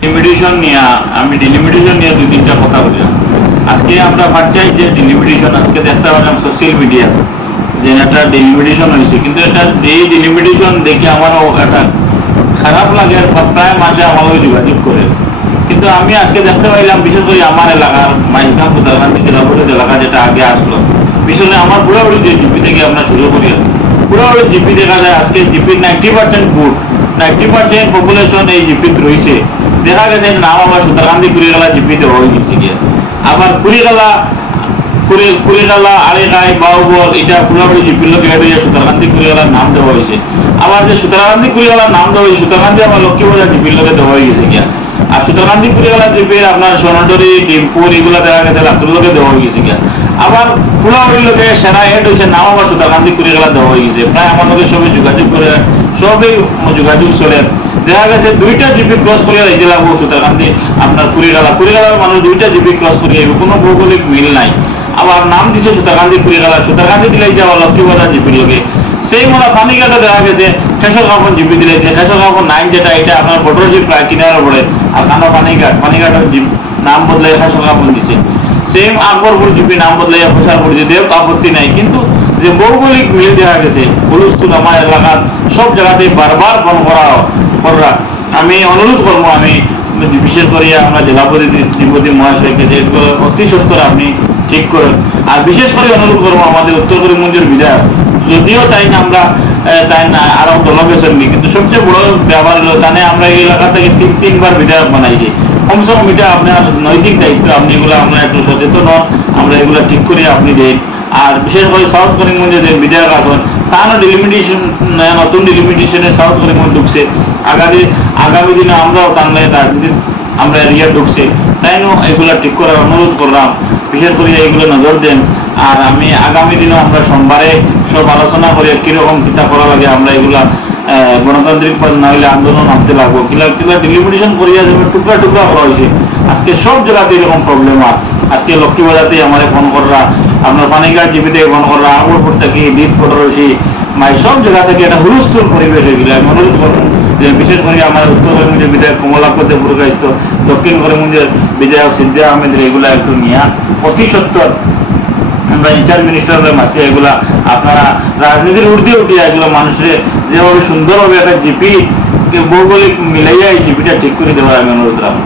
Delimitation নিয়ে আমি delimitation নিয়ে দুই তিনটা কথা বললাম। আজকে আমরা ভাবছি যে ডিলিমিটেশন আজকে দেখতে পেলাম সোশ্যাল মিডিয়া যে একটা ডিলিমিটেশন হয়েছে, কিন্তু এটা এই ডিলিমিটেশন দেখে আমারও একটা খারাপ লাগে আর প্রায় মাঝে আমাকে যোগাযোগ করে। কিন্তু আমি আজকে দেখতে পাইলাম বিশেষ করে আমার এলাকার মাইজগাম কোদালকান্দি জেলাপুরের এলাকা যেটা আগে আসলো, বিশেষ করে আমার পুরোপুরি যে জিপি থেকে আমরা শুরু করি, পুরোপুরি জিপি দেখা যায় আজকে জিপির 90% ফুড 90% পপুলেশন এই জিপিত রয়েছে। দেখা গেছে নাম আবার সুতারকান্দি কুড়িগালা জিপিতে হয়ে গেছে গিয়ে, আবার কুড়িগালা আড়েগাই বাউবল এটা পুরোপুরি জিপির লোক এড হয়ে সুতারকান্দি কুড়িগালার নাম দেওয়া হয়েছে। আবার যে সুতারকান্দি কুড়িগালার নাম দেওয়া হয়েছে সুতারকান্দি আমার লক্ষ্মীবাজার জিপির লোকে দেওয়া হয়ে গেছে গিয়া। আর সুতারকান্দি কুড়িগালা জিপির আপনার সোনাডরি ডিমপুর এগুলো দেখা গেছে লাতুর লোকে দেওয়া হয়ে গেছে গিয়া। আবার পুরোপুরি লোকে সেরা হেড হয়েছে নাম আবার সুতারকান্দি কুড়িগালা দেওয়া হয়ে গেছে। প্রায় আমার লোকের সবাই যোগাযোগ করে, সবই যোগাযোগ চলে। দেখা গেছে দুইটা জিপি ক্রস করিয়া যাইতে লাগবো সুতারকান্দি আপনার কুড়িগালার মানুষ দুইটা জিপি ক্রস করিয়া কোনো ভৌগোলিক মিল নাই। আবার নাম দিচ্ছে সুতারকান্দি সুতারকান্দি দিলে যাওয়া লক্ষ্মীবাজার জিপির লোকে। সেই মনে পানিঘাটে দেখা গেছে শেষর কাপড় জিপি দিলেছে, শেষর কাপড় নাইন যেটা এটা আপনার বটর জিপ প্রায় কিনারে পড়ে। আর কানো পানিঘাটের জিপ নাম বদলাই শেষর কাপড় দিচ্ছে। সেম আকবরপুর জিপি নাম বদলাইয়া প্রচার করছে, দেব আপত্তি নাই। কিন্তু যে ভৌগোলিক মিল দেখা গেছে হুলস্থুল আমার এলাকার সব জায়গাতেই বারবার ফোন করা। আমি অনুরোধ করবো, আমি বিশেষ করে আমরা জেলাপতি শ্রীপতি মহাশয়কে যে অতি সত্তর আপনি ঠিক করেন। আর বিশেষ করে অনুরোধ করবো আমাদের উত্তর করিমগঞ্জের বিধায়ক, যদিও তাই না আমরা তাই না আরো দলবেশননি, কিন্তু সবচেয়ে বড় ব্যাপার হলো জানে আমরা এই এলাকা থেকে তিনবার বিধায়ক বানাইছি। কমসে কম এটা আপনার নৈতিক দায়িত্ব, আপনি এগুলো আমরা একটু সচেতন হন, আমরা এগুলো ঠিক করে আপনি দেন। আর বিশেষ করে সাউথ করিমগঞ্জে যে বিধায়ক আছেন তারও ডিলিমিটেশন নতুন ডিলিমিটেশনে সাউথ করিমগঞ্জ ঢুকছে। আগামী দিনে আমরাও টানলে আমরা এরিয়া ঢুকছে, তাই এগুলা ঠিক করার অনুরোধ করলাম। বিশেষ করে এইগুলো নজর দেন। আর আমি আগামী দিনে আমরা সোমবারে সব আলোচনা করে কিরকম কিতা করা লাগে, আমরা এগুলা গণতান্ত্রিক পথ না হলে আন্দোলন আনতে লাগবো। কিলা ডিলিমিটেশন করিয়া যাবে টুকরা টুকরা করা হয়েছে। আজকে সব জায়গাতে এরকম প্রবলেম। আর আজকে লক্ষ্মীবাজারতে আমার ফোন করা, আপনার পানিঘাট জিপি থেকে ফোন করা, আঙুরপুর থেকে দ্বীপ ফটো রয়েছে, সব জায়গা থেকে একটা হুলস্থুল পরিবেশ হয়ে গেলে আমি অনুরোধ করবো যে বিশেষ করে আমার উত্তর করিমগঞ্জের বিধায়ক কমলাপতি পুরকায়স্থ, দক্ষিণ করিমগঞ্জের বিধায়ক সিদ্দিক আহমেদের এগুলা একটু নিয়ে অতি সত্তর আমরা ইনচার্জ মিনিস্টারের মাঝে এগুলা আপনারা রাজনীতির ঊর্ধ্বে উঠিয়ে এগুলো মানুষের যেভাবে সুন্দরভাবে একটা জিপি ভৌগোলিক মিলাইয়া এই জিপিটা ঠিক করে দেওয়ার আমি অনুরোধ রাখবো।